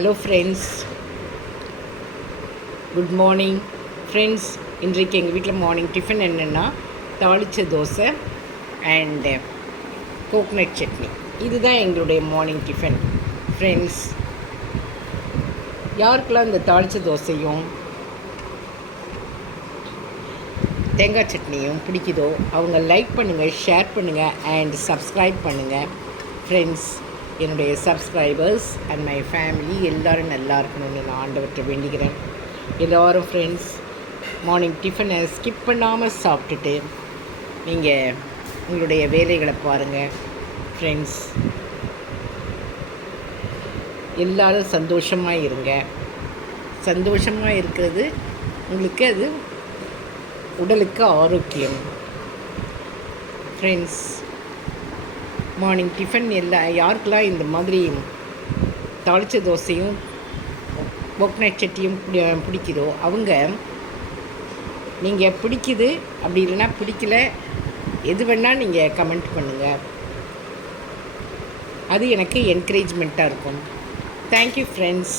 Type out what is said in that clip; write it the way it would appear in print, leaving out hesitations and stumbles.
Hello friends, good morning friends. இன்றைக்கு எங்கள் வீட்டில் மார்னிங் டிஃபன் என்னென்னா தாளித்த தோசை அண்டு கோக்னட் சட்னி. இதுதான் எங்களுடைய மார்னிங் டிஃபன் ஃப்ரெண்ட்ஸ். யாருக்கெல்லாம் இந்த தாளித்த தோசையும் தேங்காய் சட்னியும் பிடிக்குதோ அவங்க லைக் பண்ணுங்கள், ஷேர் பண்ணுங்கள் அண்ட் சப்ஸ்கிரைப் பண்ணுங்கள் ஃப்ரெண்ட்ஸ். என்னுடைய சப்ஸ்கிரைபர்ஸ் அண்ட் மை ஃபேமிலி எல்லோரும் நல்லா இருக்கணும்னு நான் ஆண்டவற்றை வேண்டிக்கிறேன். எல்லோரும் ஃப்ரெண்ட்ஸ் மார்னிங் டிஃபனை ஸ்கிப் பண்ணாமல் சாப்பிட்டுட்டு நீங்கள் உங்களுடைய வேலைகளை பாருங்கள் ஃப்ரெண்ட்ஸ். எல்லோரும் சந்தோஷமாக இருங்க. சந்தோஷமாக இருக்கிறது உங்களுக்கு அது உடலுக்கு ஆரோக்கியம் ஃப்ரெண்ட்ஸ். மார்னிங் டிஃபன் யாருக்கெல்லாம் இந்த மாதிரி தாளித்த தோசையும் கோக்னட் சட்டியும் பிடிக்குதோ அவங்க நீங்கள் பிடிக்குது, அப்படி இல்லைன்னா பிடிக்கல, எது வேணால் நீங்கள் கமெண்ட் பண்ணுங்கள். அது எனக்கு என்கரேஜ்மெண்ட்டாக இருக்கும். Thank you friends.